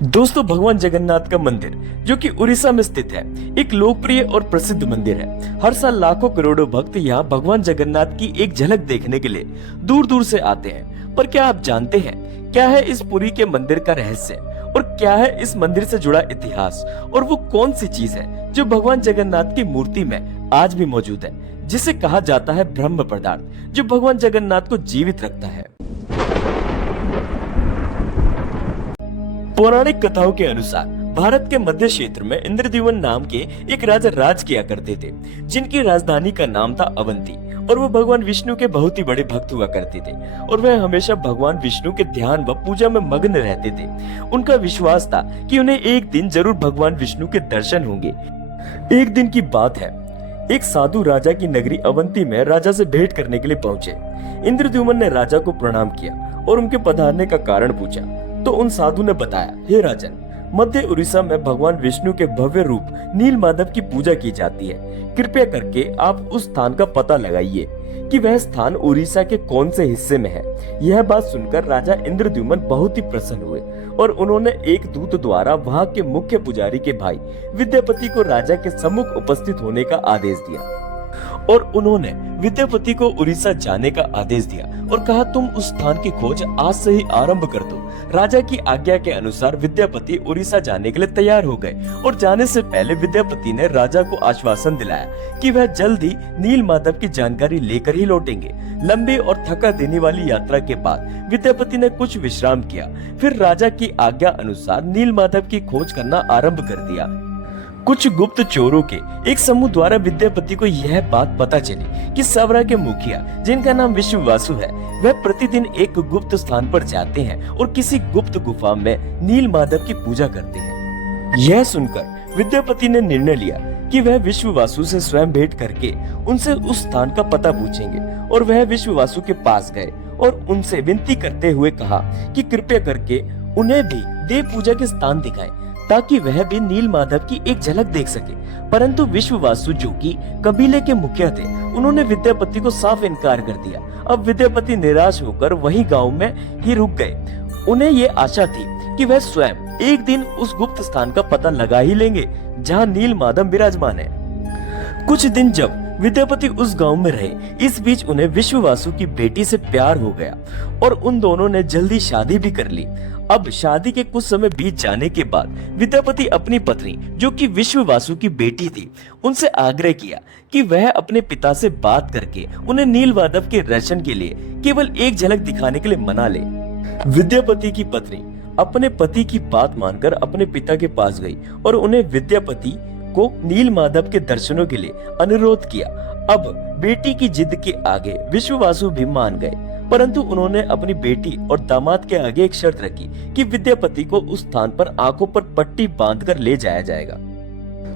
दोस्तों, भगवान जगन्नाथ का मंदिर जो कि उड़ीसा में स्थित है, एक लोकप्रिय और प्रसिद्ध मंदिर है। हर साल लाखों करोड़ों भक्त यहाँ भगवान जगन्नाथ की एक झलक देखने के लिए दूर दूर से आते हैं। पर क्या आप जानते हैं क्या है इस पुरी के मंदिर का रहस्य और क्या है इस मंदिर से जुड़ा इतिहास, और वो कौन सी चीज है जो भगवान जगन्नाथ की मूर्ति में आज भी मौजूद है, जिसे कहा जाता है ब्रह्म पदार्थ, जो भगवान जगन्नाथ को जीवित रखता है। पौराणिक कथाओं के अनुसार भारत के मध्य क्षेत्र में इंद्रद्युम्न नाम के एक राजा राज किया करते थे, जिनकी राजधानी का नाम था अवंती, और वो भगवान विष्णु के बहुत ही बड़े भक्त हुआ करते थे और वह हमेशा भगवान विष्णु के ध्यान व पूजा में मग्न रहते थे। उनका विश्वास था कि उन्हें एक दिन जरूर भगवान विष्णु के दर्शन होंगे। एक दिन की बात है, एक साधु राजा की नगरी अवंती में राजा से भेंट करने के लिए पहुंचे। इंद्रद्युम्न ने राजा को प्रणाम किया और उनके पधारने का कारण पूछा तो उन साधु ने बताया, हे राजन, मध्य उड़ीसा में भगवान विष्णु के भव्य रूप नील माधव की पूजा की जाती है। कृपया करके आप उस स्थान का पता लगाइए कि वह स्थान उड़ीसा के कौन से हिस्से में है। यह बात सुनकर राजा इंद्रद्युम्न बहुत ही प्रसन्न हुए और उन्होंने एक दूत द्वारा वहां के मुख्य पुजारी के भाई विद्यापति को राजा के सम्मुख उपस्थित होने का आदेश दिया और उन्होंने विद्यापति को उड़ीसा जाने का आदेश दिया और कहा, तुम उस स्थान की खोज आज से ही आरंभ कर दो। राजा की आज्ञा के अनुसार विद्यापति उड़ीसा जाने के लिए तैयार हो गए और जाने से पहले विद्यापति ने राजा को आश्वासन दिलाया कि वह जल्द ही नील माधव की जानकारी लेकर ही लौटेंगे। लंबी और थका देने वाली यात्रा के बाद विद्यापति ने कुछ विश्राम किया, फिर राजा की आज्ञा अनुसार नील माधव की खोज करना आरंभ कर दिया। कुछ गुप्त चोरों के एक समूह द्वारा विद्यापति को यह बात पता चली कि सवरा के मुखिया, जिनका नाम विश्ववासु है, वह प्रतिदिन एक गुप्त स्थान पर जाते हैं और किसी गुप्त गुफा में नील माधव की पूजा करते हैं। यह सुनकर विद्यापति ने निर्णय लिया कि वह विश्ववासु से स्वयं भेंट करके उनसे उस स्थान का पता पूछेंगे और वह विश्ववासु के पास गए और उनसे विनती करते हुए कहा कि कृपया करके उन्हें भी देव पूजा के स्थान दिखाएं ताकि वह भी नील माधव की एक झलक देख सके। परंतु विश्ववासु, जो कि कबीले के मुखिया थे, उन्होंने विद्यापति को साफ इनकार कर दिया। अब विद्यापति निराश होकर वही गांव में ही रुक गए। उन्हें ये आशा थी कि वह स्वयं एक दिन उस गुप्त स्थान का पता लगा ही लेंगे जहां नील माधव विराजमान है। कुछ दिन जब विद्यापति उस गांव में रहे, इस बीच उन्हें विश्ववासु की बेटी से प्यार हो गया और उन दोनों ने जल्दी शादी भी कर ली। अब शादी के कुछ समय बीत जाने के बाद विद्यापति अपनी पत्नी, जो कि विश्ववासु की बेटी थी, उनसे आग्रह किया कि वह अपने पिता से बात करके उन्हें नील माधव के दर्शन के लिए केवल एक झलक दिखाने के लिए मना ले। विद्यापति की पत्नी अपने पति की बात मानकर अपने पिता के पास गई और उन्हें विद्यापति को नील माधव के दर्शनों के लिए अनुरोध किया। अब बेटी की जिद के आगे विश्ववासु भी मान गए, परंतु उन्होंने अपनी बेटी और दामाद के आगे एक शर्त रखी कि विद्यापति को उस स्थान पर आंखों पर पट्टी बांधकर ले जाया जाएगा।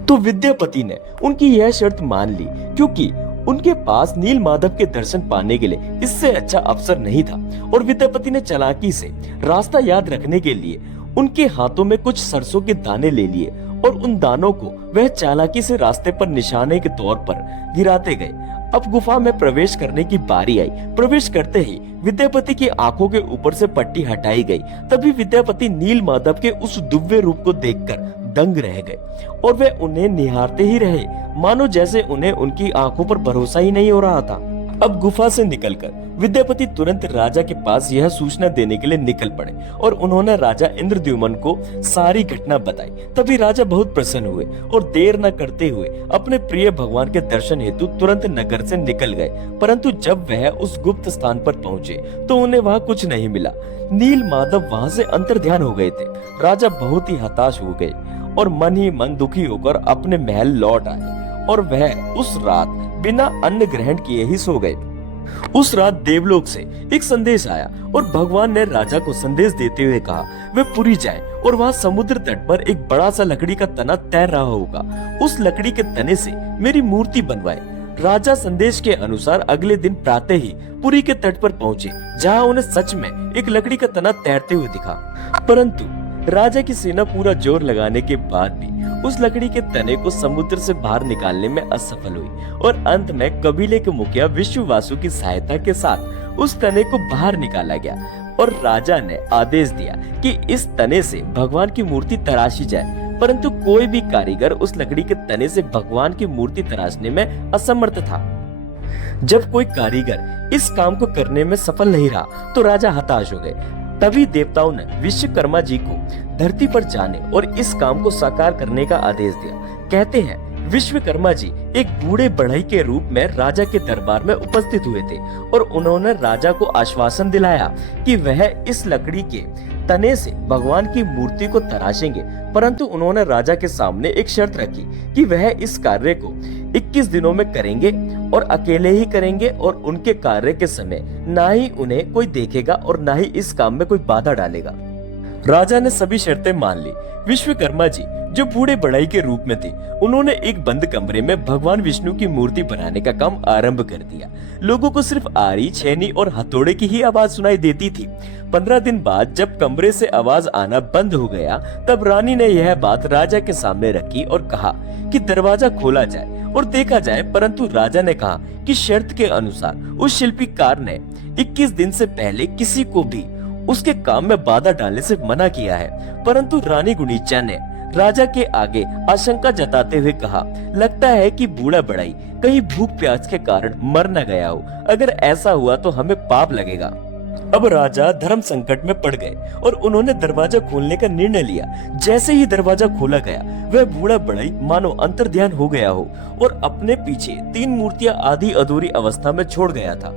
तो विद्यापति ने उनकी यह शर्त मान ली, क्योंकि उनके पास नील माधव के दर्शन पाने के लिए इससे अच्छा अवसर नहीं था। और विद्यापति ने चालाकी से रास्ता याद रखने के लिए उनके हाथों में कुछ सरसों के दाने ले लिए और उन दानों को वह चालाकी से रास्ते पर निशाने के तौर पर गिराते गए। अब गुफा में प्रवेश करने की बारी आई। प्रवेश करते ही विद्यापति की आंखों के ऊपर से पट्टी हटाई गई। तभी विद्यापति नील माधव के उस दिव्य रूप को देखकर दंग रह गए और वे उन्हें निहारते ही रहे, मानो जैसे उन्हें उनकी आंखों पर भरोसा ही नहीं हो रहा था। अब गुफा से निकलकर विद्यापति तुरंत राजा के पास यह सूचना देने के लिए निकल पड़े और उन्होंने राजा इंद्रद्युम्न को सारी घटना बताई। तभी राजा बहुत प्रसन्न हुए और देर न करते हुए अपने प्रिय भगवान के दर्शन हेतु तुरंत नगर से निकल गए। परंतु जब वह उस गुप्त स्थान पर पहुंचे तो उन्हें वहां कुछ नहीं मिला। नील माधव वहां से अंतर्ध्यान हो गए थे। राजा बहुत ही हताश हो गए और मन ही मन दुखी होकर अपने महल लौट आए और वह उस रात बिना अन्न ग्रहण किए ही सो गए। उस रात देवलोक से एक संदेश आया और भगवान ने राजा को संदेश देते हुए कहा, वे पुरी जाएं और वहां समुद्र तट पर एक बड़ा सा लकड़ी का तना तैर रहा होगा। उस लकड़ी के तने से मेरी मूर्ति बनवाए। राजा संदेश के अनुसार अगले दिन प्रातः ही पुरी के तट पर पहुंचे, जहां उन्हें सच में एक लकड़ी का तना तैरते हुए दिखा। परंतु राजा की सेना पूरा जोर लगाने के बाद भी उस लकड़ी के तने को समुद्र से बाहर निकालने में असफल हुई और अंत में कबीले के मुखिया विश्ववासु की सहायता के साथ उस तने को बाहर निकाला गया। और राजा ने आदेश दिया कि इस तने से भगवान की मूर्ति तराशी जाए, परंतु कोई भी कारीगर उस लकड़ी के तने से भगवान की मूर्ति तराशने में असमर्थ था। जब कोई कारीगर इस काम को करने में सफल नहीं रहा तो राजा हताश हो गए। तभी देवताओं ने विश्वकर्मा जी को धरती पर जाने और इस काम को साकार करने का आदेश दिया। कहते हैं विश्वकर्मा जी एक बूढ़े बढ़ई के रूप में राजा के दरबार में उपस्थित हुए थे और उन्होंने राजा को आश्वासन दिलाया कि वह इस लकड़ी के तने से भगवान की मूर्ति को तराशेंगे, परंतु उन्होंने राजा के सामने एक शर्त रखी कि वह इस कार्य को 21 दिनों में करेंगे और अकेले ही करेंगे और उनके कार्य के समय ना ही उन्हें कोई देखेगा और ना ही इस काम में कोई बाधा डालेगा। राजा ने सभी शर्तें मान ली। विश्वकर्मा जी जो बूढ़े बढ़ई के रूप में थे, उन्होंने एक बंद कमरे में भगवान विष्णु की मूर्ति बनाने का काम आरंभ कर दिया। लोगों को सिर्फ आरी, छेनी और हथौड़े की ही आवाज सुनाई देती थी। 15 दिन बाद जब कमरे से आवाज आना बंद हो गया, तब रानी ने यह बात राजा के सामने रखी और कहा कि दरवाजा खोला जाए और देखा जाए, परंतु राजा ने कहा कि शर्त के अनुसार उस शिल्पीकार ने 21 दिन से पहले किसी को भी उसके काम में बाधा डालने से मना किया है। परंतु रानी गुणीचा ने राजा के आगे आशंका जताते हुए कहा, लगता है कि बूढ़ा बढ़ई कहीं भूख प्यास के कारण मर न गया हो। अगर ऐसा हुआ तो हमें पाप लगेगा। अब राजा धर्म संकट में पड़ गए और उन्होंने दरवाजा खोलने का निर्णय लिया। जैसे ही दरवाजा खोला गया, वह बूढ़ा बढ़ई मानो अंतर्ध्यान हो गया हो और अपने पीछे 3 मूर्तियां आधी अधूरी अवस्था में छोड़ गया था,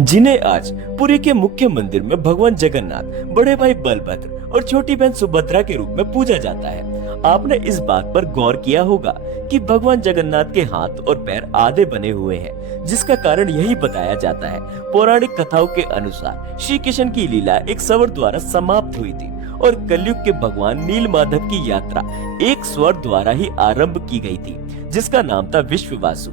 जिन्हें आज पुरी के मुख्य मंदिर में भगवान जगन्नाथ, बड़े भाई बलभद्र और छोटी बहन सुभद्रा के रूप में पूजा जाता है। आपने इस बात पर गौर किया होगा कि भगवान जगन्नाथ के हाथ और पैर आधे बने हुए हैं, जिसका कारण यही बताया जाता है। पौराणिक कथाओं के अनुसार श्री कृष्ण की लीला एक स्वर द्वारा समाप्त हुई थी और कलयुग के भगवान नील माधव की यात्रा एक स्वर द्वारा ही आरंभ की गई थी, जिसका नाम था विश्ववासु।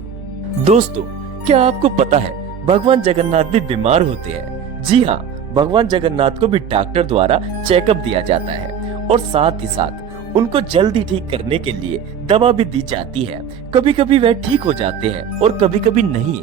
दोस्तों, क्या आपको पता है भगवान जगन्नाथ भी बीमार होते हैं? जी हाँ, भगवान जगन्नाथ को भी डॉक्टर द्वारा चेकअप दिया जाता है और साथ ही साथ उनको जल्दी ठीक करने के लिए दवा भी दी जाती है। कभी कभी वह ठीक हो जाते हैं और कभी कभी नहीं।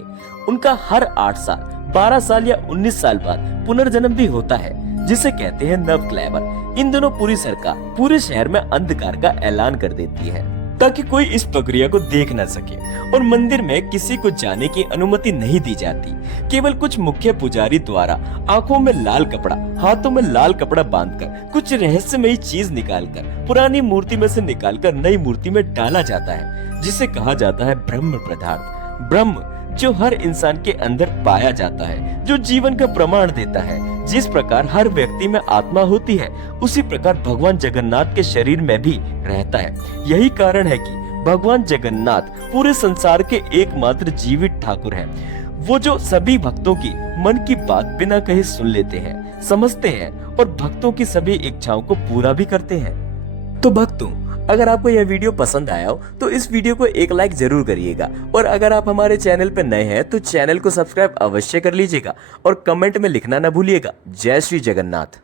उनका हर 8 साल, 12 साल या 19 साल बाद पुनर्जन्म भी होता है, जिसे कहते हैं नवक्लेवर। इन दिनों पूरी सरकार पूरे शहर में अंधकार का ऐलान कर देती है ताकि कोई इस प्रक्रिया को देख न सके और मंदिर में किसी को जाने की अनुमति नहीं दी जाती। केवल कुछ मुख्य पुजारी द्वारा आंखों में लाल कपड़ा, हाथों में लाल कपड़ा बांधकर कुछ रहस्यमयी चीज निकालकर पुरानी मूर्ति में से निकालकर नई मूर्ति में डाला जाता है, जिसे कहा जाता है ब्रह्म पदार्थ। ब्रह्म जो हर इंसान के अंदर पाया जाता है, जो जीवन का प्रमाण देता है। जिस प्रकार हर व्यक्ति में आत्मा होती है, उसी प्रकार भगवान जगन्नाथ के शरीर में भी रहता है। यही कारण है कि भगवान जगन्नाथ पूरे संसार के एकमात्र जीवित ठाकुर हैं। वो जो सभी भक्तों की मन की बात बिना कहे सुन लेते हैं, समझते हैं और भक्तों की सभी इच्छाओं को पूरा भी करते हैं। तो भक्तों, अगर आपको यह वीडियो पसंद आया हो तो इस वीडियो को एक लाइक जरूर करिएगा और अगर आप हमारे चैनल पर नए हैं तो चैनल को सब्सक्राइब अवश्य कर लीजिएगा और कमेंट में लिखना न भूलिएगा। जय श्री जगन्नाथ।